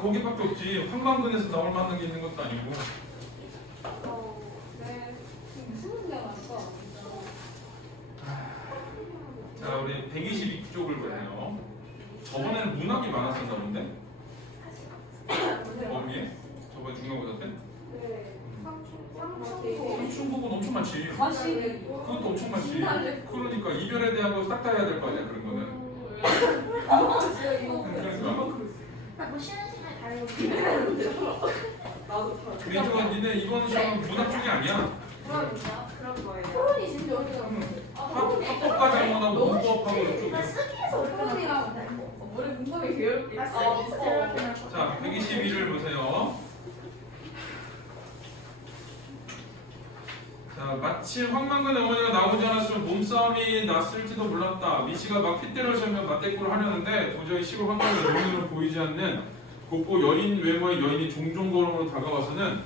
거기밖에 없지. 황망근에서 나올 만한 게 있는 것도 아니고. 네. 무슨 문제가 났어? 자, 우리 122쪽을 보세요. 저번에는 문학이 많았었나 본데? 거기에? 저번에 중간고사 때? 네. 충북은 엄청 많지. 다시. 그것도 엄청 많지. 그러니까 이별에 대한 거 싹 다 해야 될 거 아니야, 그런 거는. 그러니까. 뭐 쉬는 시간에 다니고 민주가 니네 이번 시험은 문학 쪽이 아니야. 그런 거예요. 토론이 진짜 어디가? 학법과 장문하고 문법하고 이쪽이야. 쓰기에서 토론이랑 머리 문법이 괴롭게. 자, 122를 보세요. 자, 마침 황망근의 어머니가 나오지 않았으면 몸싸움이 났을지도 몰랐다. 미씨가 막 핏대를 세우며 맞대꾸를 하려는데 도저히 시골 황망의 눈으로 보이지 않는 곱고 여린 외모의 여인이 종종 걸음으로 다가와서는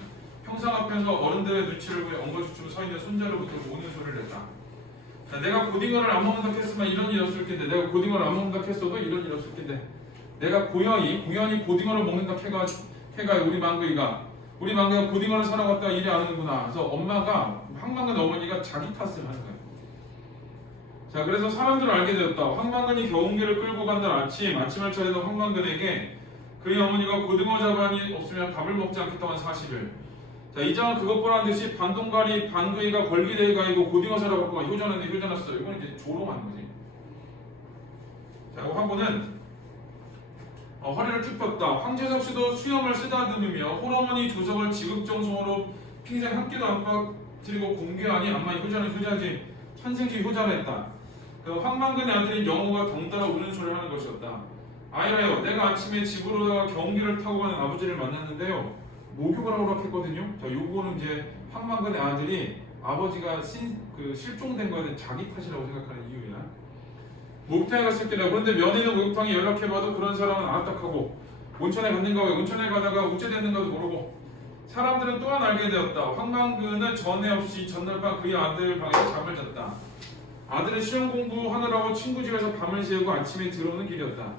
평상 앞에서 어른들의 눈치를 보여 엉거주춤 서 있는 손자를 붙들고 우는 소리를 냈다. 자, 내가 고딩어를 안 먹는다 했으면 이런 일이 없을 텐데, 내가 고딩어를 안 먹는다 했어도 이런 일이 없을 텐데, 내가 고연히 고딩어를 먹는다 해가 우리 망구이가 고딩어를 사러 갔다가 일이 안 하는구나. 그래서 엄마가 황망근 어머니가 자기 탓을 하는 거예요. 자, 그래서 사람들을 알게 되었다. 황망근이 경운기를 끌고 간 날 아침을 차리던 황망근에게 그의 어머니가 고등어 자반이 없으면 밥을 먹지 않겠다고 한 사실을. 자, 이장은 그것 보라는 듯이 반동가리 반구이가 걸기대에 가이고 고등어 사러 갖고 효전했는데 효전했어. 이건 이제 조롱하는 거지. 자, 화보는 허리를 쭉 폈다. 황재석 씨도 수염을 쓰다듬으며 홀어머니 조석을 지극정성으로 평생 함께도 안 빠뜨리고 공개하니 암만 효자는 효자지 천생지 효자를 했다. 황망근의 아들인 영호가 덩달아 우는 소리를 하는 것이었다. 아이라요, 내가 아침에 집으로다가 경기를 타고 가는 아버지를 만났는데요. 목욕을 하고 했거든요. 자, 요거는 이제 황망근의 아들이 아버지가 실종된 거에 자기 탓이라고 생각하는 이유야. 목욕탕에 갔을 때라. 그런데 면회는 목욕탕에 연락해봐도 그런 사람은 아딱하고 온천에 갔는가 왜 온천에 가다가 우째됐는가도 모르고. 사람들은 또한 알게 되었다. 황망근은 전에 없이 전날 밤 그의 아들 방에서 잠을 잤다. 아들은 시험 공부하느라고 친구 집에서 밤을 새우고 아침에 들어오는 길이었다.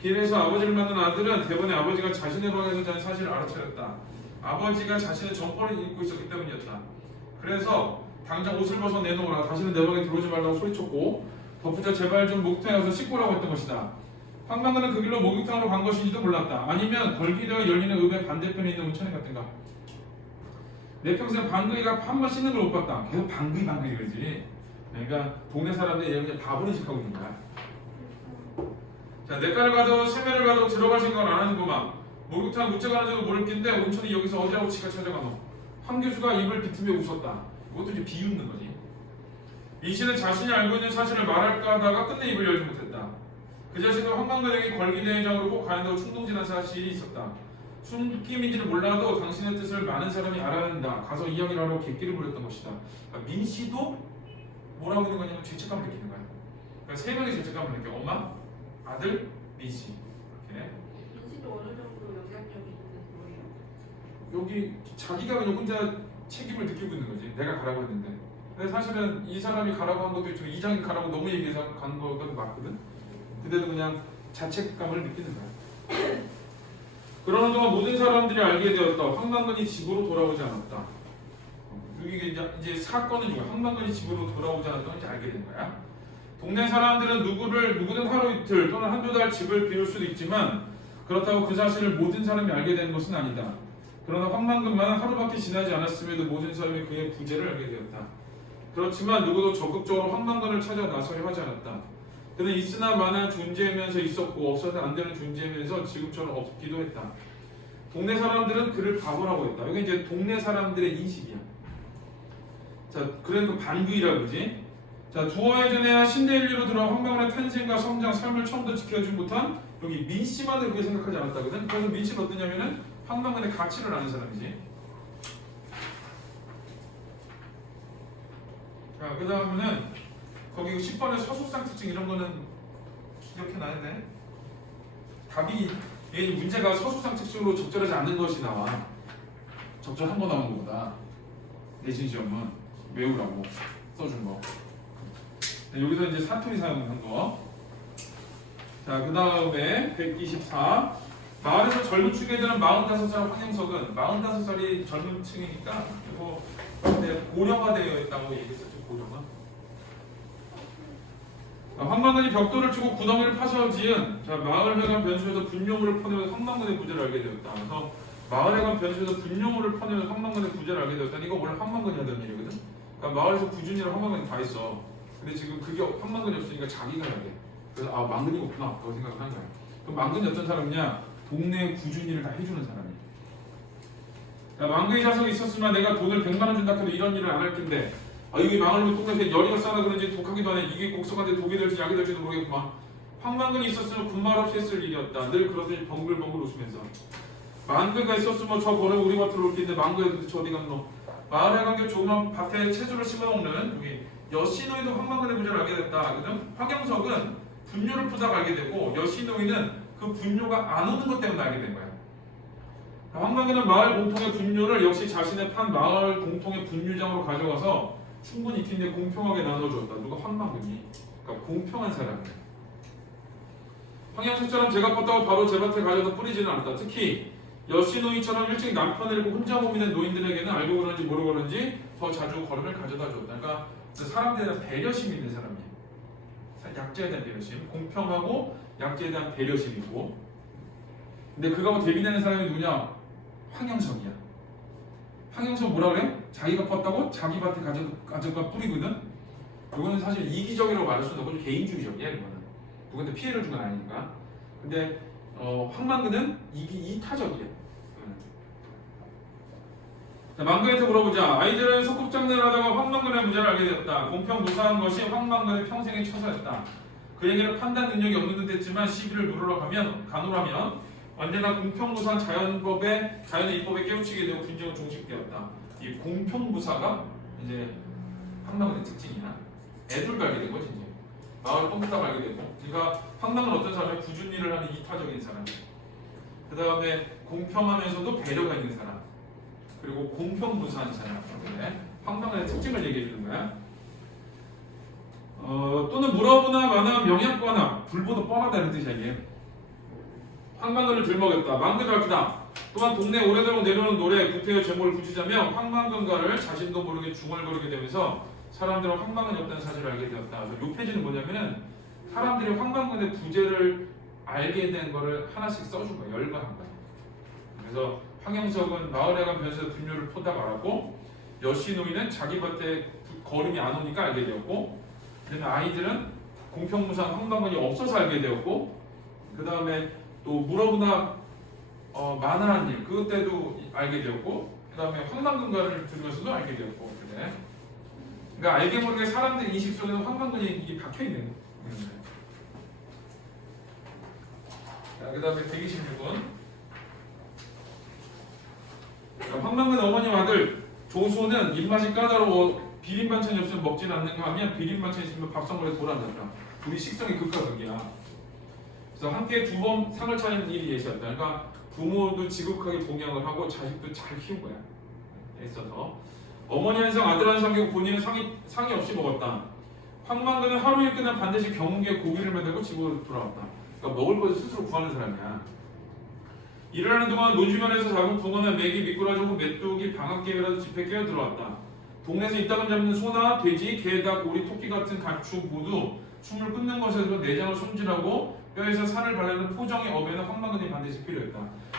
길에서 아버지를 만난 아들은 대번에 아버지가 자신의 방에서 자는 사실을 알아차렸다. 아버지가 자신의 점퍼를 입고 있었기 때문이었다. 그래서 당장 옷을 벗어 내놓으라. 다시는 내 방에 들어오지 말라고 소리쳤고 덧붙여 제발 좀 목욕탕에 가서 씻고 오라고 했던 것이다. 황망근은 그 길로 목욕탕으로 간 것인지도 몰랐다. 아니면 걸기대어 열리는 읍의 반대편에 있는 온천에 갔던가. 내 평생 방귀가 한 번 씻는 걸 못 봤다. 계속 방귀 그러지. 그러니까 동네 사람들이 이렇게 바보인식하고 있는 거야. 자, 내과를 가도 세면을 가도 들어갈 생각을 안 하는구만. 목욕탕 우째 가는 줄도 모를 낀데 온천이 여기서 어디라고 지가 찾아가노. 황 교수가 입을 비트며 웃었다. 이것도 이제 비웃는 거지. 이 씨는 자신이 알고 있는 사실을 말할까 하다가 끝내 입을 열지 못했다. 그 자신은 황망근에게 걸기대회장으로 꼭 가는다고 충동질한 사실이 있었다. 숨김인지는 몰라도 당신의 뜻을 많은 사람이 알아야 한다. 가서 이야기를 하라고 객기를 부렸던 것이다. 그러니까 민 씨도 뭐라고 있는 거냐면 죄책감을 느끼는 거야. 그러니까 세 명의 죄책감을 느껴. 엄마, 아들, 민 씨. 이렇게. 민지도 어느 정도로 영향력이 있는 거예요? 여기 자기가 그냥 혼자 책임을 느끼고 있는 거지. 내가 가라고 했는데. 근데 사실은 이 사람이 가라고 한 것도 있지만 이장이 가라고 너무 얘기해서 간 거가 맞거든. 근데도 그냥 자책감을 느끼는 거야. 그러는 동안 모든 사람들이 알게 되었다. 황망근이 집으로 돌아오지 않았다. 이게 이제 사건은 이거 황망근이 집으로 돌아오지 않았다는 걸 알게 된 거야. 동네 사람들은 누구든 하루 이틀 또는 한두 달 집을 비울 수도 있지만 그렇다고 그 사실을 모든 사람이 알게 되는 것은 아니다. 그러나 황망근만은 하루밖에 지나지 않았음에도 모든 사람이 그의 부재를 알게 되었다. 그렇지만 누구도 적극적으로 황망근을 찾아 나서려 하지 않았다. 그는 있으나 마나 존재하면서 있었고 없어서는 안 되는 존재하면서 지금처럼 없기도 했다. 동네 사람들은 그를 바보라고 했다. 여기 이제 동네 사람들의 인식이야. 자, 그러니까 반귀라고 그러지. 자, 두어에 전에야 신대일리로 들어와 황망근의 탄생과 성장, 삶을 처음부터 지켜주지 못한 여기 민 씨만을 그렇게 생각하지 않았다거든. 그래서 민 씨는 어떠냐면은 황망근의 가치를 아는 사람이지. 자, 그 다음에는 거기 10번의 서술상 특징 이런 거는 기억해놔야 돼. 답이 이 문제가 서술상 특징으로 적절하지 않는 것이 나와. 적절한 거 나오는 것보다 내신 시험은 외우라고 써준 거. 네, 여기서 이제 사투리 사용한 거. 자, 그 다음에 124. 마을에서 젊은 층에 드는 45살 황영석은 45살이 젊은 층이니까 이거 근데 고령화되어 있다고 얘기했었죠. 고령화. 황망근이 벽돌을 치고 구덩이를 파서 지은 마을회관 변수에서 분뇨물을 퍼내면서 황망근의 부재를 알게 되었다. 그래서 마을회관 변수에서 분뇨물을 퍼내면서 황망근의 부재를 알게 되었다. 이거 원래 황망근이 하던 일이거든. 그러니까 마을에서 구준이랑 황망근이 다 있어. 근데 지금 그게 황망근이 없으니까 자기가 해야 돼. 그래서 아 망근이가 없구나 그거 생각을 한 거야. 그럼 망근이 어떤 사람이냐? 동네 구준이를 다 해주는 사람이야. 망근이 자석이 있었으면 내가 돈을 100만 원 준다 해도 이런 일을 안 할 텐데 이게 망을로 동네에 열이가 싸나 그런지 독하기도 하네. 이게 곡성한테 독이 될지 약이 될지도 모르겠구만. 황망근이 있었으면 군말 없이 했을 일이었다. 늘 그러더니 벙글벙글 웃으면서 망근가 있었으면 저 버리고 우리 밭으로 올 텐데 망근이 도대체 어디 갔노. 마을에 관계 조그만 밭에 채소를 심어먹는 여기 여신노이도 황망근의 부재를 알게 됐다. 그죠? 황영석은 분뇨를 푸다가 알게 되고 여신노이는 그 분뇨가 안 오는 것 때문에 알게 된 거야. 황망근은 마을 공통의 분뇨를 역시 자신의 판 마을 공통의 분유장으로 가져가서 충분히 익힌데 공평하게 나눠줬다. 누가 황망근이. 그러니까 공평한 사람이야. 황영석처럼 제가 뻗다고 바로 제 밭에 가져다 뿌리지는 않았다. 특히 여신노이처럼 일찍 남편을 잃고 혼자 고민한 노인들에게는 알고 그런지 모르고 그런지 더 자주 걸음을 가져다 줬다. 그러니까 사람들에 대한 배려심 있는 사람이야. 약자에 대한 배려심. 공평하고 약자에 대한 배려심이고. 근데 그거하고 대비되는 사람이 누구냐? 황영석이야. 황영석 뭐라 그래? 자기가 뻗다고 자기 밭에 가져가 뿌리거든? 이거는 사실 이기적이라고 말할 수는 없고 개인주의적이야. 이거는 누구한테 피해를 준 건 아니니까. 근데 황망근은 이타적이야. 망근한테 물어보자. 아이들은 소꿉장난을 하다가 황망근의 문제를 알게 되었다. 공평무사한 것이 황망근의 평생의 처사였다. 그에게는 판단 능력이 없는 듯 했지만 시비를 누르러 가노라면 언제나 공평무사한 자연의 이법에 깨우치게 되고 분쟁은 종식되었다. 이 공평무사가 이제 황망근의 특징이야. 애들 알게 된 거지 이제. 마을 뻥끗다 알게 되고. 그러니까 황망은 어떤 사람이 굳은 일을 하는 이타적인 사람. 그 다음에 공평하면서도 배려가 있는 사람. 그리고 공평무사한 사람. 황망의 특징을 얘기해 주는 거야. 또는 물어보나 마나 명약과나 불보도 뻔하다는 뜻이야 이게. 황망근을 들먹였다. 망근을 알피다. 또한 동네 오래되고 내려오는 노래 구태여 제목을 붙이자면 황망근가를 자신도 모르게 중얼거리게 되면서 사람들은 황망근이 없다는 사실을 알게 되었다. 그래서 이 페이지는 뭐냐면은 사람들이 황망근의 부재를 알게 된 거를 하나씩 써준 거야. 열거한 거야. 그래서 황영석은 마을회관 변수에서 분뇨를 포다가 알았고 여신노이는 자기 밭에 걸음이 안 오니까 알게 되었고 그다음에 아이들은 공평무사한 황망근이 없어서 알게 되었고 그 다음에 또 물어보나 만화한 일 그것 때도 알게 되었고 그 다음에 황망근가를 들으면서도 알게 되었고 그래. 그러니까 알게 모르게 사람들 인식 속에는 황망근이 이게 박혀있는 자, 그 다음에 126번 황망근 어머님 아들 조소는 입맛이 까다로워 비린 반찬이 없으면 먹지는 않는가 하면 비린 반찬이 있으면 밥상머리에 돌아앉았다. 우리 식성이 극과 극이야. 그래서 함께 2번 상을 차리는 일이 예시였다. 그러니까 부모도 지극하게 봉양을 하고 자식도 잘 키운 거야. 애써서 어머니 한 상 아들 한 상 결국 본인은 상이 없이 먹었다. 황망근은 하루 일 끝나면 반드시 경운기에 고기를 만들고 집으로 돌아왔다. 그러니까 먹을 것을 스스로 구하는 사람이야. 일을 하는 동안 논주변에서 잡은 붕어나 메기, 미꾸라지 혹은 메뚜기, 방앗개비라도 집에 끼어 들어왔다. 동네에서 이따금 잡는 소나 돼지, 개, 닭, 오리, 토끼 같은 가축 모두 숨을 끊는 것에서 내장을 손질하고 뼈에서 살을 발라는 포정의 업에는 황망근이 반드시 필요했다.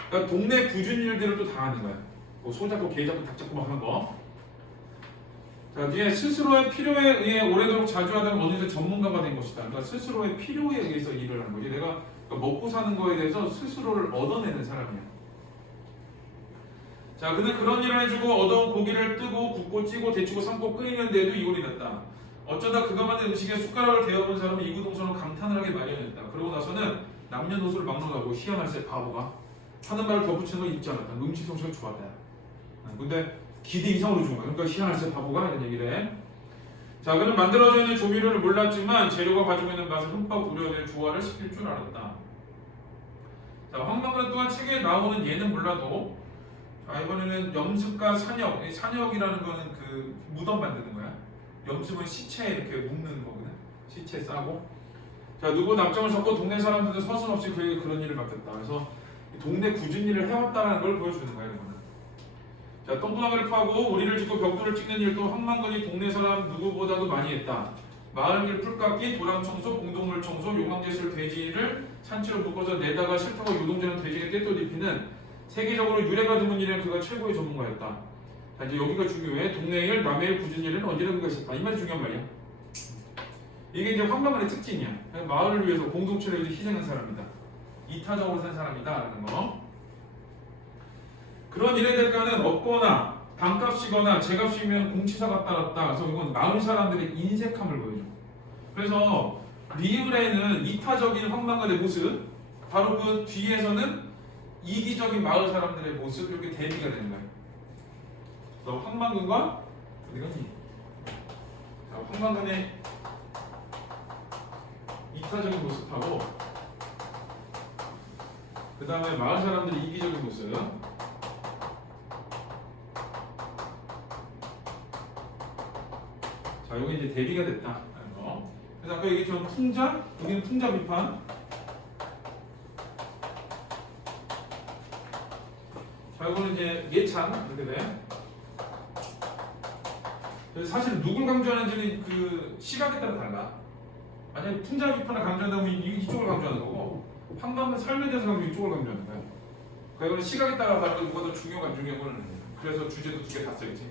그러니까 동네 굳은 일들을 또 다 하는 거야. 뭐 소 잡고 개 잡고 닭 잡고 막 하는 거. 자, 뒤에 스스로의 필요에 의해 오래도록 자주 하다는 어느새 전문가가 된 것이다. 그러니까 스스로의 필요에 의해서 일을 하는 거지. 내가 그러니까 먹고 사는 거에 대해서 스스로를 얻어내는 사람이야. 자, 그는 그런 일을 해주고 얻어온 고기를 뜨고 굽고 찌고 데치고 삶고 끓이는 데에도 이골이 났다. 어쩌다 그가 만든 음식에 숟가락을 대어본 사람은 이구동성으로 감탄을 하게 마련했다. 그러고 나서는 남녀노소를 막론하고 희한할세 바보가 하는 말을 덧붙이는 걸 잊지 않았다. 음식 솜씨가 좋았다. 근데 기대 이상으로 좋은 거야. 그러니까 희한할세 바보가 이런 얘기를 해. 자, 그는 만들어져 있는 조미료를 몰랐지만 재료가 가지고 있는 맛을 흠뻑 우려낼 조화를 시킬 줄 알았다. 자, 황망근 또한 책에 나오는 예는 몰라도 자, 이번에는 염습과 산역. 산역이라는 거는 그 무덤 만드는 거야. 염습은 시체에 이렇게 묶는 거거든. 시체에 싸고. 자, 누구 납정을 섞고 동네 사람들도 서슴없이 그에게 그런 일을 맡겼다. 그래서 동네 굳은 일을 해왔다는 걸 보여주는 거예요. 이거는. 자, 똥구멍을 파고 우리를 짓고 벽돌을 찍는 일도 황만근이 동네 사람 누구보다도 많이 했다. 마을길 풀깎기, 도랑 청소, 공동물 청소, 용왕제술 돼지를 산채로 묶어서 내다가 실타고 요동자는 돼지에 떼또 입히는 세계적으로 유례가 드문 일에는 그가 최고의 전문가였다. 자, 이제 여기가 중요해. 동네 일, 남의 일, 굳은 일은 언제나 그가 있었다. 이 말이 중요한 말이야. 이게 이제 황만근의 특징이야. 마을을 위해서 공동체를 위해서 희생한 사람이다. 이타적으로 산 사람이다라는 거. 그런 일의 대가는 없거나 반값이거나 제값이면 공치사가 따랐다. 그래서 이건 마을 사람들의 인색함을 보여줘. 그래서 리을에는 이타적인 황만근의 모습, 바로 그 뒤에서는 이기적인 마을 사람들의 모습, 이렇게 대비가 되는 거예요. 너 황만근과 어디 갔니? 자, 황만근의 이타적인 모습하고 그 다음에 마을 사람들의 이기적인 모습. 자, 여기 이제 대비가 됐다. 그래서 아까 얘기했지만 풍자, 여기는 풍자 비판. 자, 이거는 이제 예찬 이렇게 돼. 그래서 사실 누굴 강조하는지는 그 시각에 따라 달라. 만약에 풍자 비판을 강조한다면 이쪽을 강조하는 거고, 황만근 삶에 대해서 강조 이쪽을 강조하는 거야. 그러니까 이거는 시각에 따라 다르고 누가 더 중요한 안 중요한 그래서 주제도 2개 다 써야지.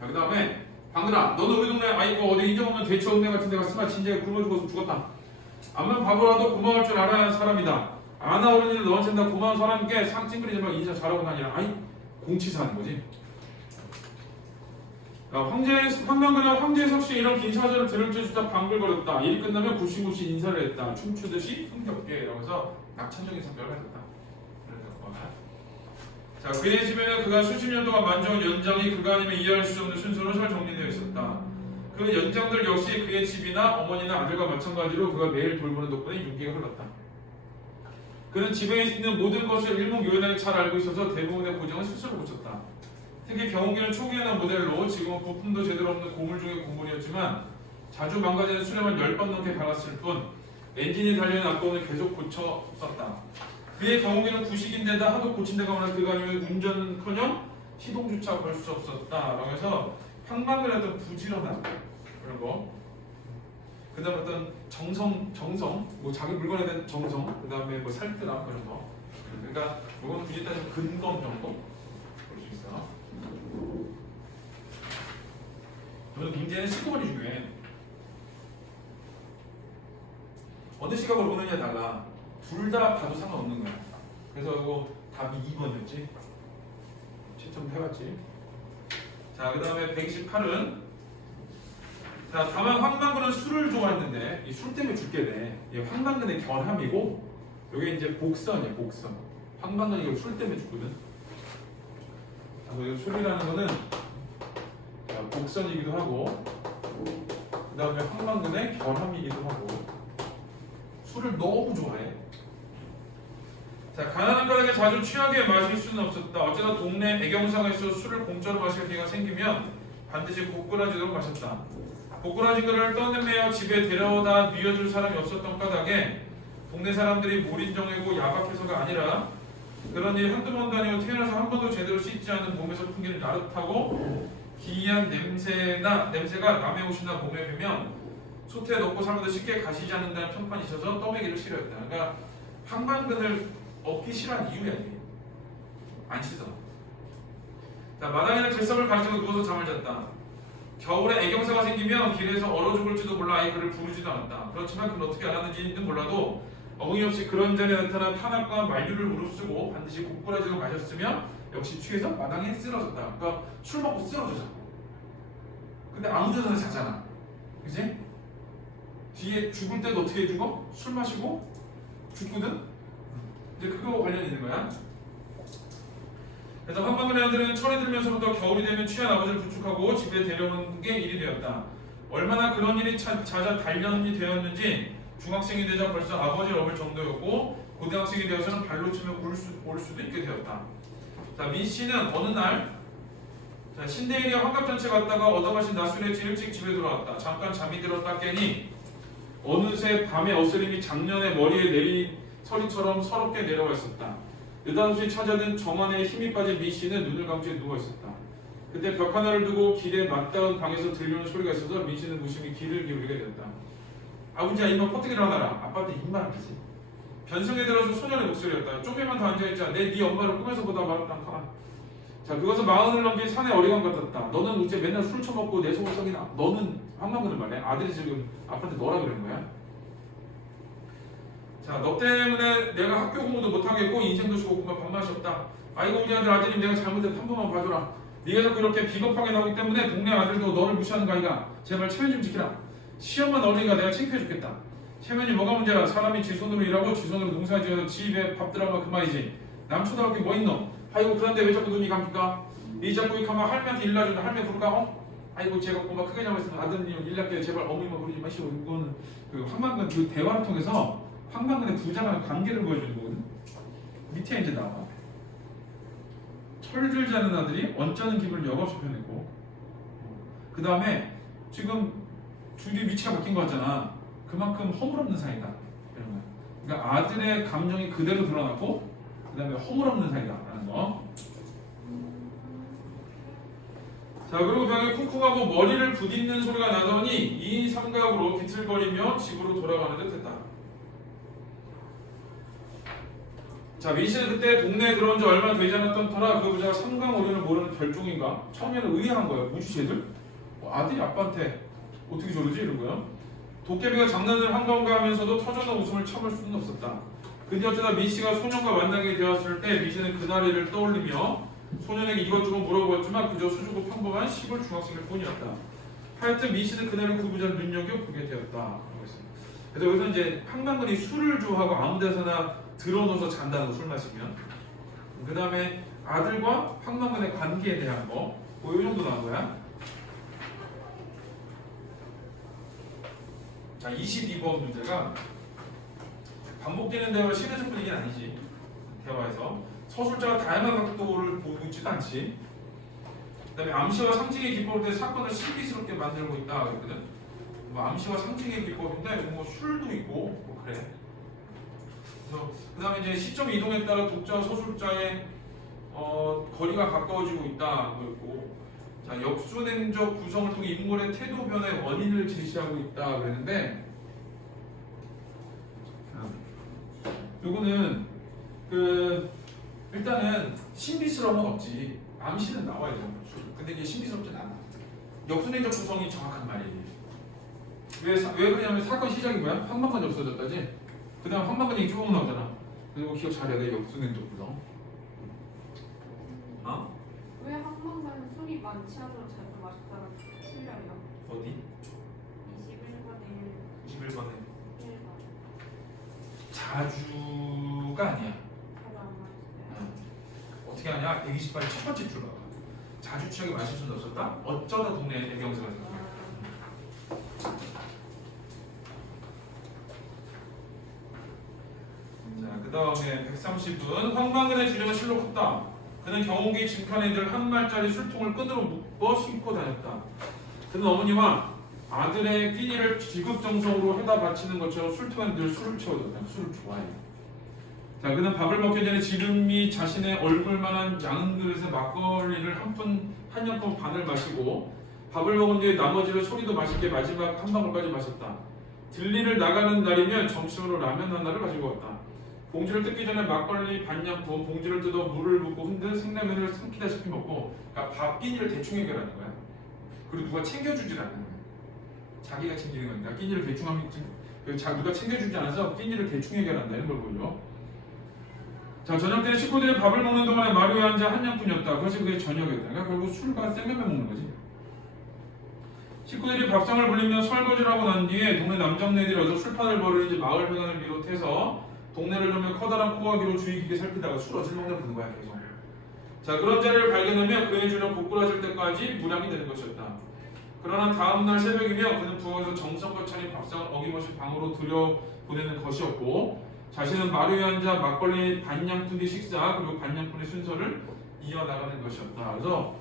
자, 그 다음에 방글아, 너는 우리 동네 아이고 어디 인정하면 대처 읍내 같은 데 갔으나 진작에 굶어 죽어서 죽었다. 암만 바보라도 고마울 줄 알아야 하는 사람이다. 아나 어른이를 너한테는 다 고마운 사람께 상 찡그리지 말고 인사 잘하고 다니라. 아이, 공치사 하는 거지. 황만근은 황제의 석씨 이런 긴 사절을 들을 줄 진짜 방글거렸다. 일이 끝나면 굽신굽신 인사를 했다. 춤추듯이 흥겹게. 이러면서 낙천적인 성격을 가졌다. 자, 그의 집에는 그가 수십 년 동안 만져온 연장이 그가 아니면 이해할 수 없는 순서로 잘 정리되어 있었다. 그 연장들 역시 그의 집이나 어머니나 아들과 마찬가지로 그가 매일 돌보는 덕분에 윤기가 흘렀다. 그는 집에 있는 모든 것을 일목요연하게 잘 알고 있어서 대부분의 고정을 스스로 고쳤다. 특히 경운기는 초기에는 모델로 지금은 부품도 제대로 없는 고물 중의 고물이었지만 자주 망가지는 수레만 10번 넘게 갈았을 뿐 엔진이 달려있는 앞부분을 계속 고쳐 썼다. 그의 경운기는 구식인데다 하도 고친 데가 많아 그가 아니면 운전커녕 시동조차 걸 수 없었다. 라고 해서 황만근의 어떤 부지런함 그런 거, 그 다음에 어떤 정성, 뭐 자기 물건에 대한 정성, 그 다음에 뭐 살뜰함 그런 거. 그러니까 이건 굳이 따지면 근검 정도 볼 수 있어. 저는 문제는 시그널이 중요해. 어느 시각을 보느냐에 달라. 둘 다 봐도 상관없는 거야. 그래서 이거 답이 2번이었지. 채점 해봤지. 자, 그 다음에 128은 자, 다만 황만근은 술을 좋아했는데 이 술 때문에 죽게 돼. 이 황만근의 결함이고 여기 이제 복선이야, 복선. 황만근이 이거 술 때문에 죽거든. 자, 그리고 술이라는 거는 자, 복선이기도 하고 그 다음에 황만근의 결함이기도 하고 술을 너무 좋아해. 자, 가난한 가족에 자주 취하게 마실 수는 없었다. 어쩌다 동네 애경사에서 술을 공짜로 마실 기회가 생기면 반드시 고꾸라지도록 마셨다. 고꾸라진 그를 떠내며 집에 데려다 뉘어줄 사람이 없었던 까닭에 동네 사람들이 몰인정이고 야박해서가 아니라 그런 일이 한두 번도 아니고 태어나서 한 번도 제대로 씻지 않은 몸에서 풍기는 나릇하고 기이한 냄새가 남의 옷이나 몸에 배면 소태에 넣고 살면서 쉽게 가시지 않는다는 평판이 있어서 떠매기를 싫어했다. 그러니까 황만근을 얻기 싫어한 이유야. 안 씻어. 자, 마당에는 들썩을 가지고 누워서 잠을 잤다. 겨울에 애경사가 생기면 길에서 얼어 죽을지도 몰라 아예 그를 부르지도 않았다. 그렇지만 그는 어떻게 알았는지는 몰라도 어김없이 그런 자리에 나타난 탄압과 만류를 무릅쓰고 반드시 고꾸라지로 마셨으며 역시 취해서 마당에 쓰러졌다. 그러니까 술 먹고 쓰러져. 근데 아무 데나 자잖아. 그치? 뒤에 죽을 때도 어떻게 죽어? 술 마시고 죽거든? 이제 그거 관련이 있는 거야. 그래서 황만근의 아들은 철이 들면서부터 겨울이 되면 취한 아버지를 부축하고 집에 데려오는 게 일이 되었다. 얼마나 그런 일이 잦아 단련이 되었는지 중학생이 되자 벌써 아버지를 업을 정도였고 고등학생이 되어서는 발로 치며 올 수도 있게 되었다. 자, 민 씨는 어느 날 신대일이와 환갑잔치 갔다가 얻어마신 낮술에 일찍 집에 돌아왔다. 잠깐 잠이 들었다 깨니 어느새 밤의 어스름이 작년에 머리에 서리처럼 서럽게 내려와 있었다. 느닷없이 찾아든 정원에 힘이 빠진 미 씨는 눈을 감고 누워 있었다. 그때 벽 하나를 두고 길에 맞닿은 방에서 들려오는 소리가 있어서 민 씨는 무심히 귀를 기울이게 되었다. 아버지야 이마 퍼뜩 일어나라. 아빠한테 입말하지. 변성에 들어서 소년의 목소리였다. 좀비만 더 앉아있자. 내 네 엄마를 꿈에서 보다 말았다. 가만. 자 그것은 마흔을 넘긴 산의 어리광 같았다. 너는 어째 맨날 술 처먹고 내 속을 썩이나. 너는 황망근을 말해. 아들이 지금 아빠한테 너라 그러는 거야. 자 너 때문에 내가 학교 공부도 못하겠고 인생도 죽고 공부 밥맛이 없다. 아이고 우리 아들님 내가 잘못했다. 한 번만 봐줘라. 네가 자꾸 이렇게 비겁하게 나오기 때문에 동네 아들도 너를 무시하는 거 아이가. 제발 체면 좀 지키라. 시험만 어린이가 내가 창피해 죽겠다. 체면이 뭐가 문제야. 사람이 지 손으로 일하고 지 손으로 농사지어서 집에 밥 들어가면 그만이지. 남 쳐다볼 게 뭐 있노? 아이고 그런데 왜 자꾸 눈이 감길까? 이 자꾸 이렇게 하면 할매한테 일나주면 할매 부를까? 어? 아이고 제가 꼬마 크게 잡았으면 아드님 일날게요. 제발 어머니만 부르지 마시오. 이거는 그 황만근 그 대화를 통해서 황만근의 부자간의 관계를 보여주는 거거든. 밑에 이제 나와. 철들 자는 아들이 언짢은 기분을 역없이 표현했고 그 다음에 지금 둘이 위치가 바뀐 거 같잖아. 그만큼 허물없는 사이다 이런 거야. 그러니까 아들의 감정이 그대로 드러났고 그 다음에 허물없는 사이다 라는 거. 자 그리고 벽에 쿵쿵하고 머리를 부딪는 소리가 나더니 이 삼각으로 비틀거리며 집으로 돌아가는 듯 했다. 자 민씨는 그때 동네에 들어온 지 얼마 되지 않았던 터라 그 부자가 삼강오륜을 모르는 별종인가? 처음에는 의아한 거예요. 무주씨들 아들이 아빠한테 어떻게 저러지? 이런 거야. 도깨비가 장난을 한 건가 하면서도 터져나온 웃음을 참을 수는 없었다. 근데 어쩌다 민씨가 소년과 만나게 되었을 때 민씨는 그날을 떠올리며 소년에게 이것저것 물어보았지만 그저 수줍고 평범한 시골 중학생일 뿐이었다. 하여튼 민씨는 그날을 그 부자를 눈여겨보게 되었다. 그래서 여기서 이제 황만근이 술을 좋아하고 아무 데서나 들어놓아서 잔다고 술 마시면 그 다음에 아들과 황만근의 관계에 대한 거 뭐 이 정도 나온 거야. 자 22번 문제가 반복되는 대화를 실내적 분위기는 아니지. 대화에서 서술자가 다양한 각도를 보고 있지도 않지. 그 다음에 암시와 상징의 기법을 때 사건을 신비스럽게 만들고 있다 그랬거든. 뭐 암시와 상징의 기법인데 뭐 술도 있고 뭐 그래. 그 다음에 이제 시점 이동에 따라 독자와 서술자의 거리가 가까워지고 있다 그랬고, 자 역순행적 구성을 통해 인물의 태도 변화의 원인을 제시하고 있다 그랬는데, 요거는 그 일단은 신비스러움은 없지. 암시는 나와야 돼. 근데 이게 신비스럽진 않아. 역순행적 구성이 정확한 말이에요. 왜 그러냐면 사건 시작이 뭐야? 황만근이 없어졌다지. 그 다음 황만근 얘기 쭉 나오잖아. 그리고 기억 잘해야 돼. 역순행적 구성. 어? 왜 한번만 술이 많지 않도록 자주 마셨다는 틀려요? 어디? 21번에 21번에 1번 자주가 아니야. 자주 안 마셨어요. 어떻게 하냐? 128의 첫 번째 줄 봐봐. 자주 취하게 마실 수는 없었다. 어쩌다 동네에 대경사가 생겼다. 자, 그 다음에 130분. 황만근의 주량은 실로 컸다. 그는 경운기 짐칸에 들 한 말짜리 술통을 끈으로 묶어 신고 다녔다. 그는 어머니와 아들의 끼니를 지극정성으로 해다 바치는 것처럼 술통에 늘 술을 채워뒀다. 술을 좋아해. 자, 그는 밥을 먹기 전에 지름이 자신의 얼굴만한 양은 그릇에 막걸리를 한 연통 반을 마시고, 밥을 먹은 뒤에 나머지를 소리도 맛있게 마지막 한 방울까지 마셨다. 들리를 나가는 날이면 점심으로 라면 하나를 가지고 왔다. 봉지를 뜯기 전에 막걸리 반양품, 봉지를 뜯어 물을 붓고 흔든 생라면을 삼키다시피 먹고, 그러니까 밥 끼니를 대충 해결하는 거야. 그리고 누가 챙겨주질 않는 거야. 자기가 챙기는 거니까 끼니를 대충 하면 누가 챙겨주지 않아서 끼니를 대충 해결한다 이런 걸 보여줘. 자, 저녁 때는 식구들이 밥을 먹는 동안에 마루에 앉아 한양뿐이었다. 그래서 그게 저녁이었다. 그러니까 결국 술과 생라면 먹는 거지. 식구들이 밥상을 불리며 설거지를 하고 난 뒤에 동네 남정네들이 어서 술판을 벌이는 마을 회관을 비롯해서 동네를 돌며 커다란 포화기로 주의 깊게 살피다가 술 어질 먹는 부는 거야 계속. 자, 그런 자리를 발견하면 그의 주량 고꾸라질 때까지 무량이 되는 것이었다. 그러나 다음날 새벽이면 그는 부엌에서 정성껏 차린 밥상을 어김없이 방으로 들여보내는 것이었고, 자신은 마루에 앉아 막걸리 반냥푼의 식사 그리고 반냥푼의 순서를 이어나가는 것이었다. 그래서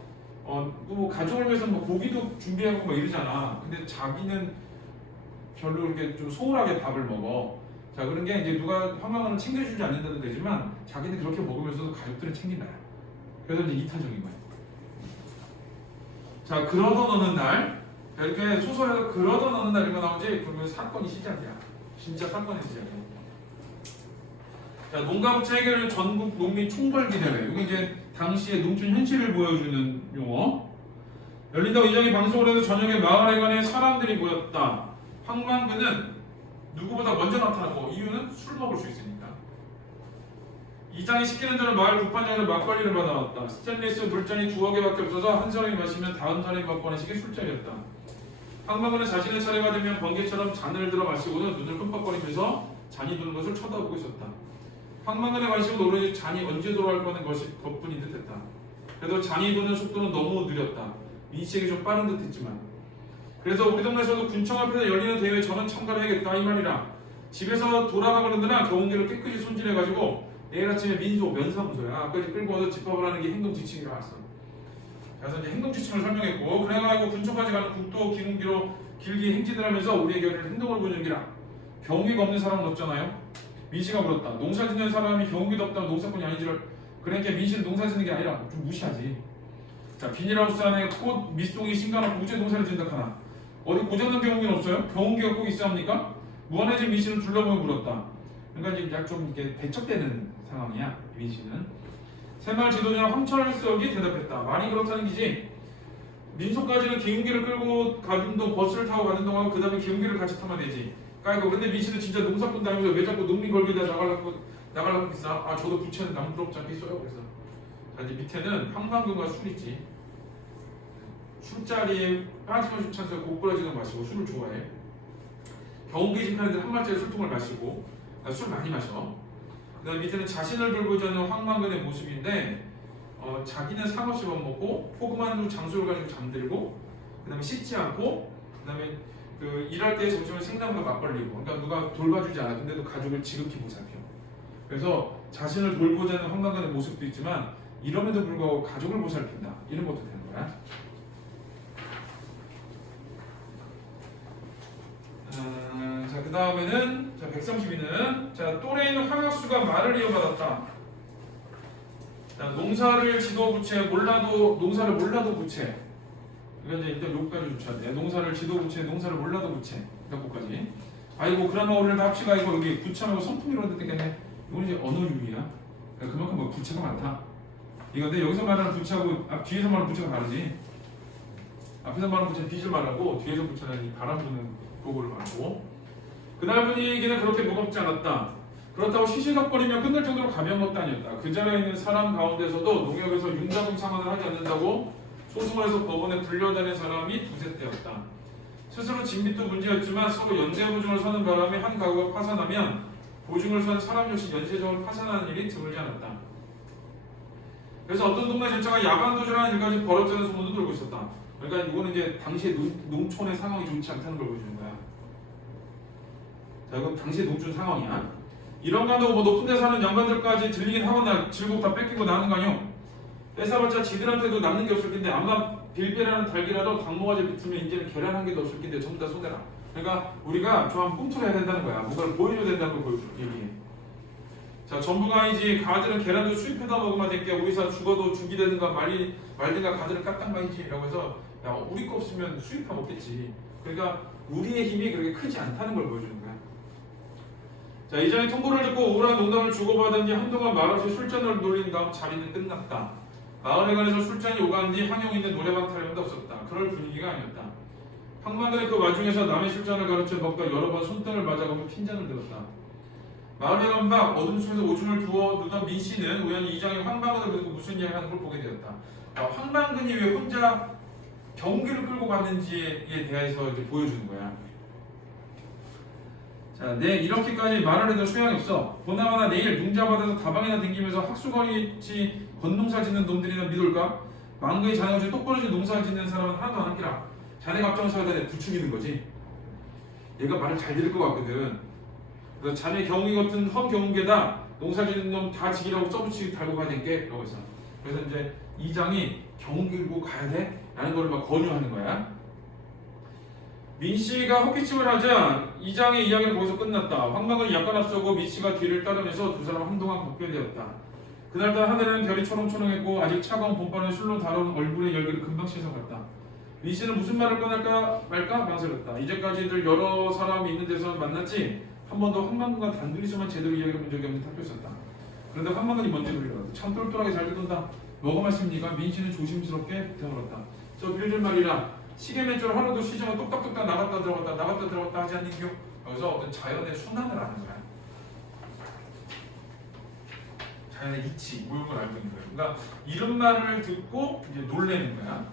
뭐 가족을 위해서 뭐 고기도 준비하고 뭐 이러잖아. 근데 자기는 별로 이렇게 좀 소홀하게 밥을 먹어. 자, 그런 게 이제 누가 황망을 챙겨주지 않는다도 되지만 자기는 그렇게 먹으면서도 가족들은 챙긴다. 그래서 이제 이타적인 거야. 자, 그러던 어느 날, 이렇게 소설에서 그러던 어느 날 이거 나오지, 그러면 사건이 시작이야. 진짜 사건이 시작이야. 자, 농가부채 해결은 전국 농민 총궐기 대회. 이게 이제 당시의 농촌 현실을 보여주는 용어. 열린다고 이장이 방송을 해서 저녁에 마을에 관해 사람들이 모였다. 황만근은 누구보다 먼저 나타나고 이유는 술 먹을 수 있으니까. 이장이 시키는 대로 마을 국반장에서 막걸리를 받아왔다. 스테인리스 물잔이 2여 개밖에 없어서 한 사람이 마시면 다음 사람이 받고 하는 식의 술자리였다. 황만근은 자신의 차례가 되면 번개처럼 잔을 들어 마시고는 눈을 끔뻑거리면서 잔이 드는 것을 쳐다보고 있었다. 황만근의 관심은 오로지 잔이 언제 돌아올 거는 것뿐인 듯했다. 그래도 잔이 도는 속도는 너무 느렸다. 민씨에게 좀 빠른 듯했지만. 그래서 우리 동네에서도 군청 앞에서 열리는 대회에 저는 참가를 해야겠다 이 말이라. 집에서 돌아가거나 경운기를 깨끗이 손질해가지고 내일 아침에 민소 면사무소야. 아까 이제 끌고 와서 집합을 하는 게 행동지침이라 했어. 그래서 이제 행동지침을 설명했고, 그래가지고 군청까지 가는 국도 기흥기로 길게 행진을 하면서 우리의 결의를 행동으로 보여주는 기라. 경운기가 없는 사람은 없잖아요. 민씨가 물었다. 농사 짓는 사람이 경운기도 없다면 농사꾼이 아니지를. 그러니까 민씨는 농사 짓는 게 아니라 좀 무시하지. 자, 비닐하우스 안에 꽃 밑송이 심가놓고 우째 농사를 짓는다 하나. 어디 고장난 경운기는 없어요? 경운기가 꼭 있어야 합니까? 무한해진 민씨는 둘러보며 물었다. 그러니까 이제 약 좀 이렇게 배척되는 상황이야, 민씨는. 새마을 지도자는 황철석이 대답했다. 말이 그렇다는 기지. 민소까지는 기흥기를 끌고 가는 동안 버스를 타고 가는 동안 그 다음에 기흥기를 같이 타면 되지. 그러니까 그런데 민씨는 진짜 농사꾼 다니면서 왜 자꾸 농민 걸기다 나가려고 했어? 아, 저도 부채는 남부럽지 않게 써요. 그래서 자, 이제 밑에는 황만근과 술 있지. 술자리에 빠지면 술찬스에 고꾸라지도 마시고 술을 좋아해. 경운기 집하는 데한 말짜리 술통을 마시고 술 많이 마셔. 그 다음에 밑에는 자신을 돌보지 않는 황만근의 모습인데 자기는 상없이 밥 먹고 포그만으로 장소를 가지고 잠들고 그 다음에 씻지 않고 그 다음에 그 일할 때 점심에 생나무가 막걸리고 그러니까 누가 돌봐주지 않았는데도 가족을 지극히 보살펴. 그래서 자신을 돌보지 않는 황만근의 모습도 있지만 이럼에도 불구하고 가족을 보살핀다. 이런 것도 되는 거야. 자, 그 다음에는 132는 자, 또래 있는 황학수가 말을 이어받았다. 자, 농사를 지도 부채 농사를 몰라도 부채. 이건 이제 일단 여기까지 조차돼. 농사를 지도 부채, 농사를 몰라도 부채. 여기까지. 아이고 그나마 우리를 다 합치가 이거 여기 부채하고 선풍이라는 데 때문에 이건 이제 언어유희야. 그러니까 그만큼 뭐 부채가 많다. 이거 근데 여기서 말하는 부채하고 뒤에서 말하는 부채가 다르지. 앞에서 말하는 부채는 빚을 말하고 뒤에서 부채는 바람 부는 그거를 말하고. 그날 분위기는 그렇게 무겁지 않았다. 그렇다고 시시덕거리며 끝날 정도로 가벼운 것도 아니었다. 그 자리에 있는 사람 가운데서도 농협에서 윤자금 상환을 하지 않는다고 소송을 해서 법원에 불려다닌 사람이 두세 대였다. 스스로 진빚도 문제였지만 서로 연쇄보증을 서는 바람에 한 가구가 파산하면 보증을 선 사람 역시 연쇄적으로 파산하는 일이 드물지 않았다. 그래서 어떤 동네 전체가 야반도주라는 일까지 벌어지는 소문도 돌고 있었다. 그러니까 이거는 이제 당시의 농촌의 상황이 좋지 않다는 걸 보여주는 거야. 자, 이건 당시의 농촌 상황이야. 이런 간도 뭐 높은 데 사는 양반들까지 들리긴 하거나 질곡 다 뺏기고 나는 거 아니요. 뺏어봤자 지들한테도 남는 게 없을 텐데 아마 빌베라는 달기라도 당모가지 비틀면 이제는 계란 한 개도 없을 텐데 전부 다 손해라. 그러니까 우리가 좀 한번 꿈틀어야 된다는 거야. 뭔가를 보여줘야 된다는 걸 얘기해. 자, 전부가 아니지. 가들은 계란도 수입해다 먹으면 될게 우리사 죽어도 죽이 되든가 말든가 가들은 깎단 말이지 라고 해서 야, 우리 거 없으면 수입해 먹겠지. 그러니까 우리의 힘이 그렇게 크지 않다는 걸 보여주는 거야. 자, 이전에 통보를 듣고 우울한 농담을 주고받은 뒤 한동안 말없이 술잔을 놀린 다음 자리는 끝났다. 마을에 관해서 술잔이 오간 뒤 항용 있는 노래방 타령도 없었다. 그럴 분위기가 아니었다. 황만근의 그 와중에서 남의 술잔을 가르쳐 먹다 여러 번 손등을 맞아가며 핀잔을 들었다. 마을에 간 바 어둠 속에서 오줌을 두어 누던 민씨는 우연히 이장이 황만근을 보고 무슨 이야기를 하는 걸 보게 되었다. 황만근이 왜 혼자 경기를 끌고 갔는지에 대해서 이제 보여주는 거야. 자, 이렇게까지 말을 해도 소용이 없어. 보나마나 내일 뭉자받아서 다방이나 댕기면서 학수거리치 건농사 짓는 놈들이나 믿을까? 망구의 자네없이 똑부러진 농사 짓는 사람은 하나도 안 할기라. 자네가 앞장서야 돼. 부추기는 거지. 얘가 말을 잘 들을 것 같거든. 그래서 자네 경운기 같은 험경운기에다 농사 짓는 놈 다 지기라고 써붙이기 달고 가야 될게. 라고 했어. 그래서 이제 이장이 경운기 끌고 가야 돼? 라는 걸 막 권유하는 거야. 민씨가 헛기침을 하자 이장의 이야기는 거기서 끝났다. 황망은 약간 앞서고 민씨가 뒤를 따르면서 두 사람 한동안 걷게 되었다. 그날따라 하늘에는 별이 초롱초롱했고 아직 차가운 봄바람이 술로 달아온 얼굴의 열기를 금방 씻어갔다. 민씨는 무슨 말을 꺼낼까 말까 망설였다. 이제까지들 여러 사람이 있는 데서 만났지 한 번도 황망군과 단둘이서만 제대로 이야기해본 적이 없는 학교였었다. 그런데 황망군이 먼저 돌려갔다. 참 똘똘하게 잘 듣던다. 뭐가 말씀입니까? 민씨는 조심스럽게 되물었다. 저 빌줄 말이라 시계맨줄 하루도 쉬지 않고 똑딱똑딱 나갔다 들어갔다 하지 않는겨? 여기서 어떤 자연의 순환을 아는 거야. 자연의 이치, 모욕을 알고 있는 거야. 그러니까 이런 말을 듣고 이제 놀래는 거야.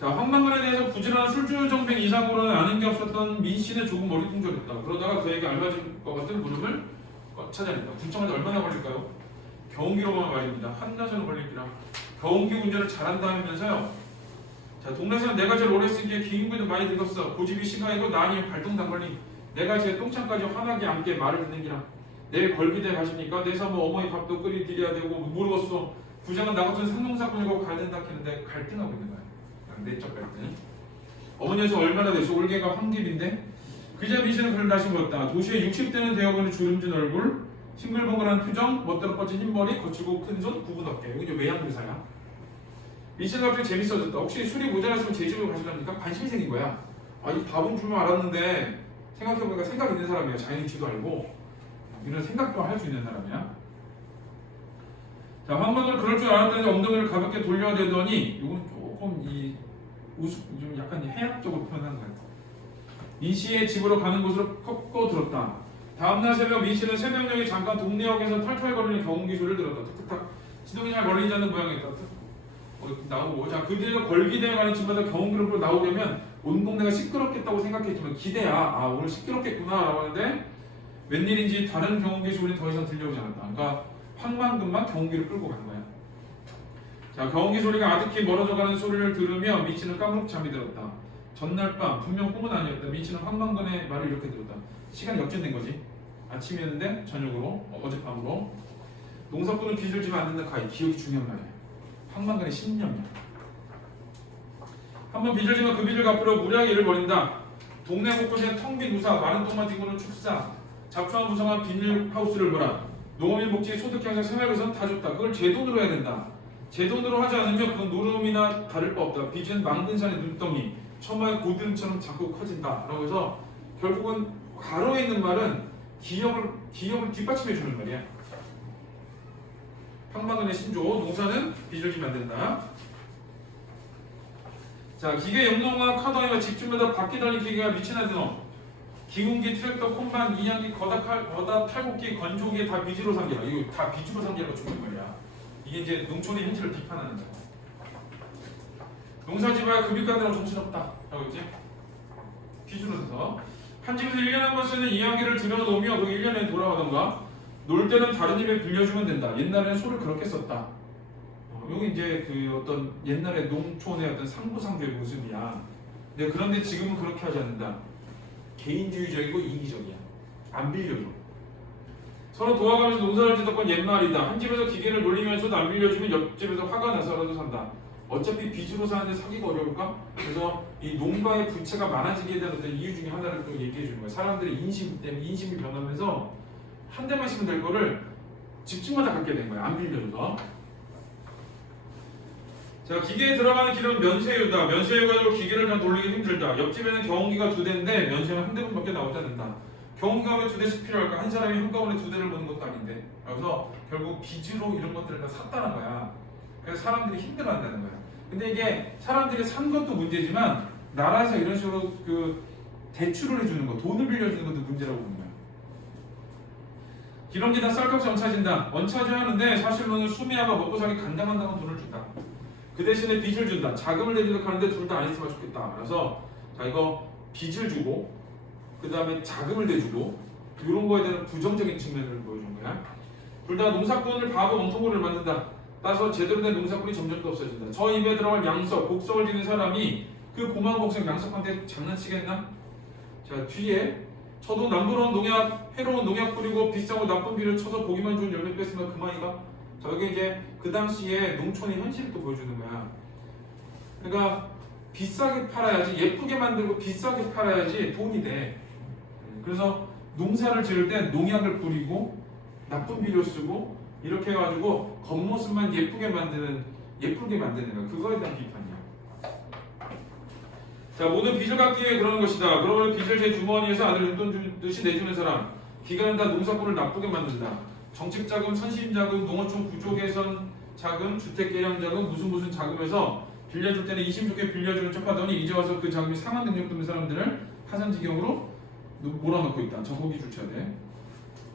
자, 황망군에 대해서 부지런한 술주정뱅 이상으로는 아는 게 없었던 민씨는 조금 머리통절했다. 그러다가 그에게 알맞은 것 같은 무릎을 찾아낸다. 군청한테 얼마나 걸릴까요? 경운기로만 말입니다. 한나절은 걸릴기라. 경운기 운전을 잘한다 하면서요. 자, 동네에서는 내가 제일 오래 쓴 게 기운기도 많이 들었어. 고집이 심하고 나 아니면 발동당걸리. 내가 제 똥창까지 환하게 앉게 말을 듣는 기라. 내일 걸기대 가십니까? 내 사모 어머니 밥도 끓이드려야 되고 모르겠어. 부장은 나 같은 상동사건이고 가야 된다 했는데 갈등하고 있는 거야. 내적 갈등. 어머니에서 얼마나 됐어? 올개가 황깁인데? 그제 미신은 그를 다시 물었다. 도시에 60대는 되어보는 주름진 얼굴, 싱글벙글한 표정, 멋대로 뻗친 흰머리, 거칠고 큰 손, 굽은 어깨. 여기 이제 외양대사야. 미신은 갑자기 재밌어졌다. 혹시 술이 모자랐으면 제 집으로 가시랍니까? 관심이 생긴 거야. 아, 이 밥은 줄만 알았는데 생각해보니까 생각 있는 사람이야. 자연이치도 알고 이런 생각도 할 수 있는 사람이야. 자, 황망은 그럴 줄 알았더니 엉덩이를 가볍게 돌려대더니 이건 조금 좀 약간 해학적으로 표현한 거야. 민씨의 집으로 가는 곳으로 꺾고 들었다. 다음날 새벽 민씨는 새벽녘에 잠깐 동네역에서 털털거리는 경운기 소리를 들었다. 툭툭탁. 시동이 잘 걸리지 않는 모양이다. 나오고 자, 그들과 걸기대에 가는 집마다 경운기로 나오려면 온 동네가 시끄럽겠다고 생각했지만 기대야 오늘 시끄럽겠구나 라고 하는데 웬일인지 다른 경운기 소리는 더 이상 들려오지 않았다. 그러니까 황망군만 경운기를 끌고 간 거야. 자, 경운기 소리가 아득히 멀어져가는 소리를 들으며 민씨는 까무룩 잠이 들었다. 전날 밤 분명 꿈은 아니었다. 민씨는 황망군의 말을 이렇게 들었다. 시간이 역전된 거지. 아침이었는데 저녁으로 어젯밤으로 농사꾼은 빚을 지면 안 된다. 가히 기억이 중요한 말이야. 황망군의 신념이야. 한번 빚을 지면 그 빚을 갚으려 무리하게 일을 벌인다. 동네 곳곳에 텅 빈 우사, 마른 똥만 뒹구는 축사, 잡초한 무성한 비닐하우스를 보라. 농업인 복지, 소득 향상, 생활개선 다 줬다. 그걸 제 돈으로 해야 된다. 제 돈으로 하지 않으면 그건 노름이나 다를 바 없다. 빚은 망근산의 눈덩이, 처마의 고드름처럼 자꾸 커진다. 라고 해서 결국은 가로에 있는 말은 기업을 뒷받침해 주는 말이야. 황망근의 신조, 농사는 빚을 지면 안 된다. 자, 기계 영농과 카더이와 집주마다 바퀴 달린 기계가 미친 아드너, 기운기, 트랙터, 콤반, 이양기, 거다 탈곡기, 건조기 다 빚으로 삼기라. 이거 다 빚으로 삼기라고 주는 말이야. 이게 이제 농촌의 현실을 비판하는 거야. 농사지어야 급입가느라 정신없다 라고 했지. 빚으로 사서 한 집에서 1년에 한 번 쓰는 이야기를 들여놓으며 그 1년에 돌아가던가 놀 때는 다른 집에 빌려주면 된다. 옛날에는 소를 그렇게 썼다. 여기 이제 그 어떤 옛날에 농촌의 어떤 상부상조의 모습이야. 근데 그런데 지금은 그렇게 하지 않는다. 개인주의적이고 이기적이야. 안 빌려줘. 서로 도와가면서 농사를 짓던 옛말이다. 한 집에서 기계를 놀리면서도 안 빌려주면 옆집에서 화가 나서라도 산다. 어차피 빚으로 사는데 사기가 어려울까? 그래서 이 농가의 부채가 많아지게 된 어떤 이유 중에 하나를 또 얘기해 주는 거야. 사람들의 인심 때문에 인심이 변하면서 한 대만 있으면 될 거를 집집마다 갖게 된 거야. 안 빌려줘서. 자, 기계에 들어가는 길은 면세유다. 면세유 가지고 기계를 다 돌리기 힘들다. 옆집에는 경운기가 2대인데 면세유는 한 대분밖에 나오지 않는다. 경운기가 왜 2대씩 필요할까? 한 사람이 한꺼번에 2대를 보는 것도 아닌데. 그래서 결국 빚으로 이런 것들을 다 샀다는 거야. 그래서 사람들이 힘들어한다는 거야. 근데 이게 사람들이 산 것도 문제지만 나라에서 이런 식으로 그 대출을 해주는 거, 돈을 빌려주는 것도 문제라고 보는 거야. 기름기 다 쌀값이 얹혀진다. 얹혀져야 하는데 사실로는 수미아가 먹고 살기 간당간당한 돈을 준다. 그 대신에 빚을 준다. 자금을 내도록 하는데 둘 다 안 있으면 좋겠다. 그래서 자, 이거 빚을 주고 그 다음에 자금을 대주고 이런 거에 대한 부정적인 측면을 보여준 거야. 둘 다 농사꾼을 바보 멍텅구를 만든다. 따라서 제대로 된 농사꾼이 점점 더 없어진다. 저 입에 들어갈 양석, 곡석을 지는 사람이 그 고마운 곡석 양석한테 장난치겠나? 자, 뒤에 저도 남부러운 농약, 해로운 농약 뿌리고 비싸고 나쁜 비를 쳐서 보기만 좋은 열매 뺐으면 그만이가? 자, 여기 이제 그 당시에 농촌의 현실을 또 보여주는 거야. 그러니까 비싸게 팔아야지, 예쁘게 만들고 비싸게 팔아야지 돈이 돼. 그래서 농사를 지을 때 농약을 뿌리고 나쁜 비료 쓰고 이렇게 해가지고 겉모습만 예쁘게 만드는 거야. 그거에 대한 비판이야. 자, 모든 빚을 갚기 위해 그러는 것이다. 그러면 빚을 제 주머니에서 아들 용돈 주듯이 내주는 사람, 기간은 다 농사꾼을 나쁘게 만든다. 정책자금, 선심자금, 농어촌 구조 개선 자금, 주택개량 자금, 무슨 자금에서 빌려줄 때는 이심 좋게 빌려주는 척하더니 이제 와서 그 자금이 상한 능력 없는 사람들을 파산지경으로 몰아넣고 있다. 정보기 줄쳐야 돼.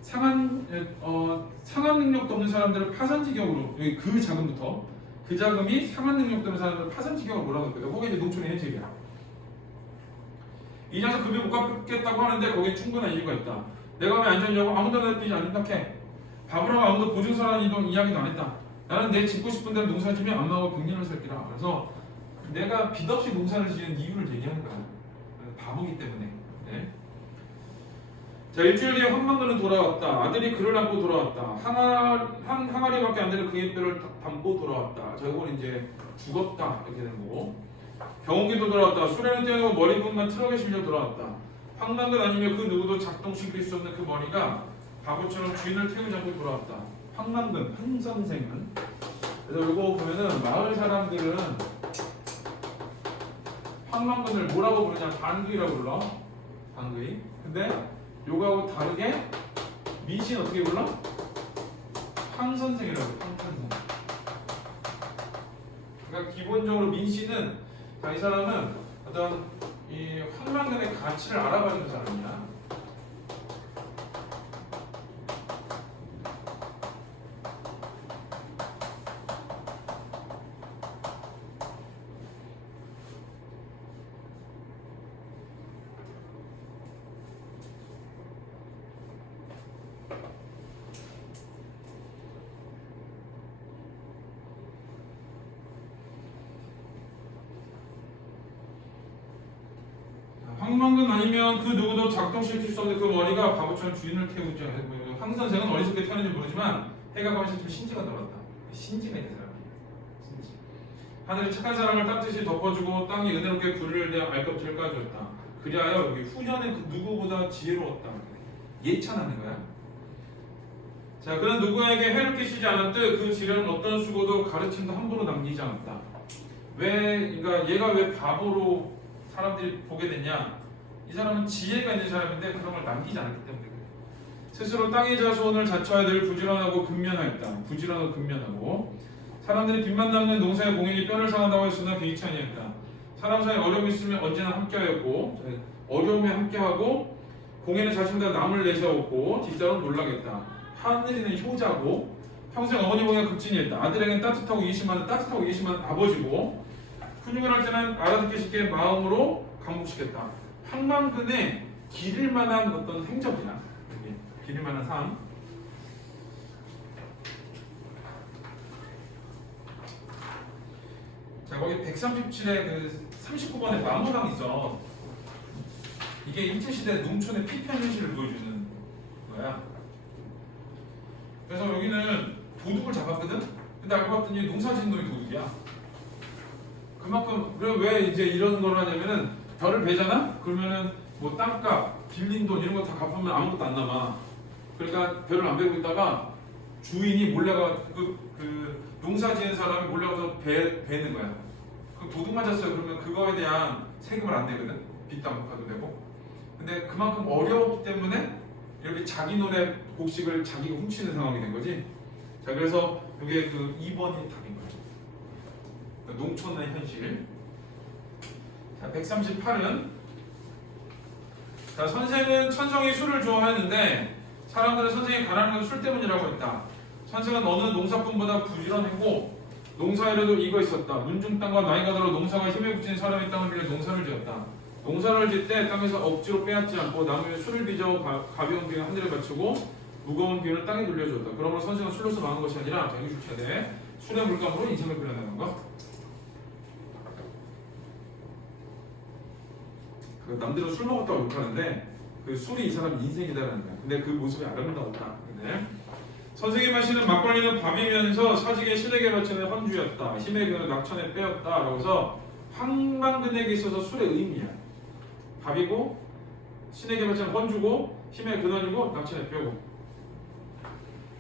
상한 능력도 없는 사람들을 파산지경으로, 여기 그 자금부터 그 자금이 상한 능력도 없는 사람들을 파산지경으로 몰아넣고 있다. 그게 이제 농촌의 현실이야. 이 녀석 급여 못 갚겠다고 하는데 거기에 충분한 이유가 있다. 내가 왜 안전냐고 아무도 내비지 않는다 해. 밥을 하고 아무도 보증서라는 이야기도 안 했다. 나는 내 짓고 싶은 대로 농사 지면 안 나오고 백년을 살기라. 그래서 내가 빚 없이 농사를 지는 이유를 얘기하는 거야. 바보기 때문에. 네. 자, 일주일 뒤에 황망근은 돌아왔다. 아들이 그를 안고 돌아왔다. 항아리밖에 안 되는 그의 뼈를 담고 돌아왔다. 자, 이건 이제 죽었다 이렇게 되는 거고. 병원기도 돌아왔다. 수레는 떼어내고 머리 부분만 트럭에 실려 돌아왔다. 황망근 아니면 그 누구도 작동시킬 수 없는 그 머리가 바보처럼 주인을 태우지 않고 돌아왔다. 황망근, 황 선생은. 그래서 이거 보면은 마을 사람들은 황망근을 뭐라고 부르냐? 방귀라고 불러. 방귀. 근데 요거하고 다르게 민신 어떻게 불러? 황 선생이라고. 황 선생. 그러니까 기본적으로 민씨는 이 사람은 어떤 이 황망근의 가치를 알아봐주는 사람이야. 황망근 아니면 그 누구도 작동시킬 수 없는 그 머리가 바보처럼 주인을 태우지 않고. 황 선생은 어리석게 태어난지 모르지만 해가 가면서 좀 신지가 들었다. 신지가 있는 사람이야. 신지. 하늘이 착한 사람을 따뜻이 덮어주고 땅이 은혜롭게 그를 내 알껍질을 까주었다. 그리하여 여기 후년에 그 누구보다 지혜로웠다. 예찬하는 거야. 자, 그는 누구에게 해를 끼치지 않았듯 그 지혜는 어떤 수고도 가르침도 함부로 남기지 않았다. 그러니까 얘가 왜 바보로 사람들이 보게 됐냐? 이 사람은 지혜가 있는 사람인데 그런 걸 남기지 않았기 때문에 그래. 스스로 땅의 자손을 자처하여 늘 부지런하고 근면하였다. 부지런하고 근면하고. 사람들이 빚만 남는 농사의 공인이 뼈를 상한다고 했으나 개의치 아니했다. 사람 사이에 어려움이 있으면 언제나 함께하였고, 어려움에 함께하고, 공인은 자신보다 남을 내세웠고 뒷사람을 놀라겠다. 하늘이는 효자고 평생 어머니 보기에 급진이었다. 아들에게는 따뜻하고 이기심많은 아버지고 훈육을 할 때는 알아듣기 쉽게 마음으로 강복시켰다. 황망근의 기릴 만한 어떤 행적이야. 기릴 만한 삶. 자, 거기 137에 그 39번에 마무당이 있어. 이게 일제시대 농촌의 피폐한 현실을 보여주는 거야. 그래서 여기는 도둑을 잡았거든? 근데 알고 봤더니 농사짓는 놈이 도둑이야. 그만큼, 왜 이제 이런 걸 하냐면은 벼를 베잖아? 그러면은 뭐 땅값, 빌린 돈 이런 거 다 갚으면 아무것도 안 남아. 그러니까 벼를 안 베고 있다가 주인이 몰래가 그 농사 지은 사람이 몰래가서 베는 거야. 그 도둑 맞았어요. 그러면 그거에 대한 세금을 안 내거든? 빚도 안 갚아도 되고. 근데 그만큼 어려웠기 때문에 이렇게 자기 노래 곡식을 자기가 훔치는 상황이 된 거지. 자, 그래서 이게 그 2번이 답인 거예요. 그러니까 농촌의 현실. 자, 138은 자, 선생은 천성이 술을 좋아했는데 사람들은 선생이 가라는 건 술 때문이라고 했다. 선생은 어느 농사꾼보다 부지런했고 농사에라도 이거 있었다. 문중 땅과 나이가 들어 농사가 힘에 붙인 사람의 땅을 빌려 농사를 지었다. 농사를 짓 때 땅에서 억지로 빼앗지 않고 나무에 술을 빚어 가벼운 비는 하늘에 받치고 무거운 비는 땅에 돌려주었다. 그러므로 선생은 술로서 망한 것이 아니라 자기 주체대 술의 물감으로 인생을 그려내는 것. 그 남들은 술 먹었다고 욕하는데 그 술이 이 사람 인생이다라는 거야. 근데 그 모습이 아름다웠다. 근데 선생이 마시는 막걸리는 밥이면서 사직의 신에게 바치는 헌주였다. 힘의 근을 낙천에 빼었다. 라고 해서 황망근에게 있어서 술의 의미야. 밥이고 신의 개발자는 헌주고 힘의 근원이고 남친의 뼈고.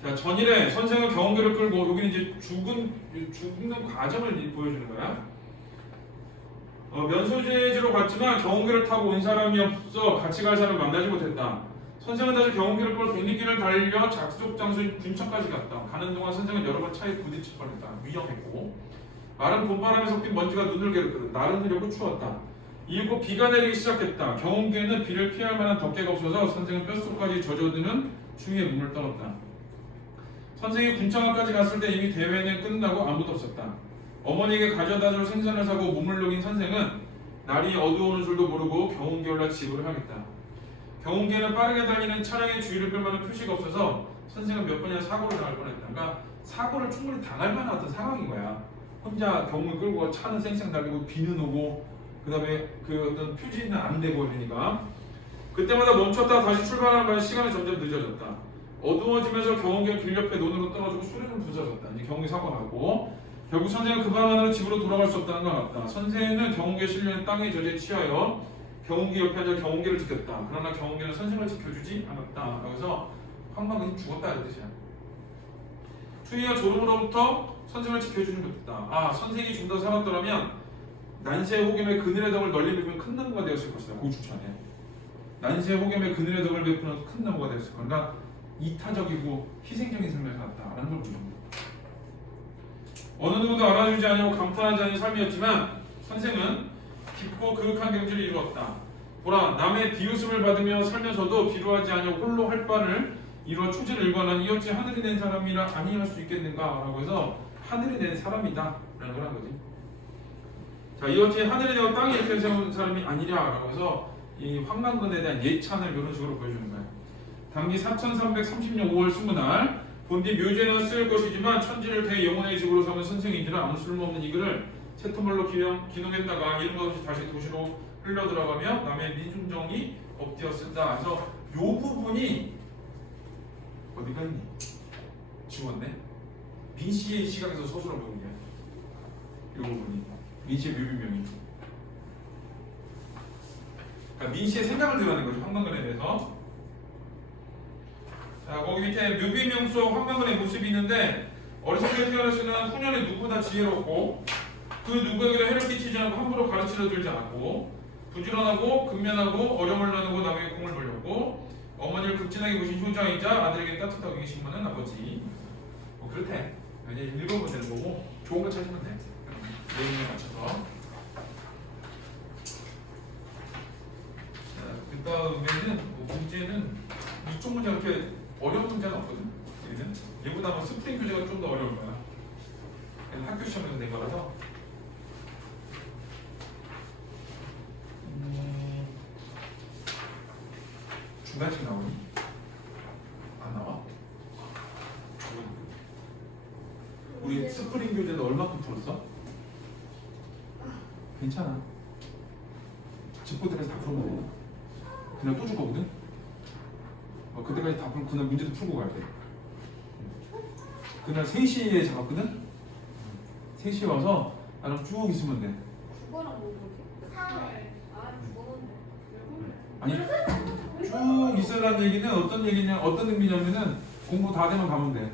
자, 전일에 선생은 경운기를 끌고 여기는 이제 죽는 과정을 보여주는 거야. 면소재지로 갔지만 경운기를 타고 온 사람이 없어 같이 갈 사람을 만나지 못했다. 선생은 다시 경운기를 끌고 백리길을 달려 작속 장소인 군청까지 갔다. 가는 동안 선생은 여러 번 차에 부딪힐 뻔했다. 위험했고 마른 봄바람에 섞인 먼지가 눈을 괴롭거든. 날은 흐리고 추웠다. 이윽고 비가 내리기 시작했다. 경운기에는 비를 피할 만한 덮개가 없어서 선생은 뼛속까지 젖어드는 추위에 몸을 떨었다. 선생이 군청까지 갔을 때 이미 대회는 끝나고 아무도 없었다. 어머니에게 가져다줄 생선을 사고 몸을 녹인 선생은 날이 어두워오는 줄도 모르고 경운기에 올라 집으로 향했다. 경운기에는 빠르게 달리는 차량의 주의를 끌 만한 표시가 없어서 선생은 몇 번이나 사고를 당할 뻔했다. 그러니까 사고를 충분히 당할 만한 어떤 상황인 거야. 혼자 경운을 끌고 차는 쌩쌩 달리고 비는 오고 그 다음에 그 어떤 표지는 안 되고 이러니까 그때마다 멈췄다 다시 출발하는 바에 시간이 점점 늦어졌다. 어두워지면서 경운기가 길 옆에 논으로 떨어지고 소리는 부서졌다. 이제 경운기 사고가 나고 결국 선생은 그 방안으로 집으로 돌아갈 수 없다는 것 같다. 선생은 경운기에 실려있는 땅의 젖에 취하여 경운기 옆에 앉아 경운기를 지켰다. 그러나 경운기는 선생을 지켜주지 않았다. 그래서 황망근이 죽었다는 뜻이야. 추위와 졸음으로부터 선생을 지켜주는 것이다. 아, 선생이 좀 더 살았더라면 난세 호겸의 그늘의 덕을 널리 베푸는 큰 나무가 되었을 것이다. 고추천에 난세 호겸의 그늘의 덕을 베푸는 큰 나무가 되었을 것이다. 그러니까 이타적이고 희생적인 삶을 살았다라는 걸 보여줍니다. 어느 누구도 알아주지 않고 감탄하지 않은 삶이었지만 선생은 깊고 그윽한 경지를 이루었다. 보라, 남의 비웃음을 받으며 살면서도 비루하지 않고 홀로 할 바를 이루어 초지를 일관한 이 어찌 하늘이 낸 사람이라 아니할 수 있겠는가? 라고 해서 하늘이 낸 사람이다 라는 걸 한 거지. 자, 이 어찌 하늘이 내고 땅이 이렇게 세운 사람이 아니랴 라고 해서 이 황망근에 대한 예찬을 이런 식으로 보여주는 거야. 당기 4330년 5월 20날 본디 묘제는 쓰일 것이지만 천지를 대영혼의 집으로 삼은 선생인지라 아무 쓸모없는 이 글을 채토물로 기능했다가 이름 것 없이 다시 도시로 흘러 들어가며 남의 민중정이 엎드려 쓴다. 그래서 요 부분이 어디 갔니? 지웠네. 민씨의 시각에서 서술을 배운 거야. 요 부분이 민씨의 묘비명이. 그러니까 민씨의 생각을 드러내는 거죠. 황망근에 대해서. 자, 거기 밑에 묘비명 속 황망근의 모습이 있는데 어렸을 때 태어나시는 후년에 누구보다 지혜롭고 그 누구에게도 해를 끼치지 않고 함부로 가르치려 들지 않았고 부지런하고 근면하고 어려움을 나누고 남에게 공을 벌렸고 어머니를 극진하게 보신 효자이자 아들에게 따뜻하게 계시면은 아버지. 뭐 그렇대. 이제 읽어보면 되는 거고 좋은 거 찾으면 돼. 내용에 맞춰서. 자, 그 다음에는 뭐 문제는 이쪽 문제 그렇게 어려운 문제는 없거든. 얘는 얘보다 뭐 스프링 교재가 좀 더 어려울 거야. 얘는 학교 시험에서 낸 거라서. 중간쯤 나오니? 안 나와? 우리 스프링 교재도 얼마큼 풀었어? 괜찮아. 집보들에서 다 풀면 돼. 그날 또 줄 거거든? 그때까지 다 풀면 그날 문제도 풀고 가야 돼. 그날 3시에 잡았거든? 3시에 와서 나랑 쭉 있으면 돼. 국어랑 뭐 뭐지? 네. 아, 국어인데. 아니 쭉 있으라는 얘기는 어떤 얘기냐, 어떤 의미냐면은 공부 다 되면 가면 돼.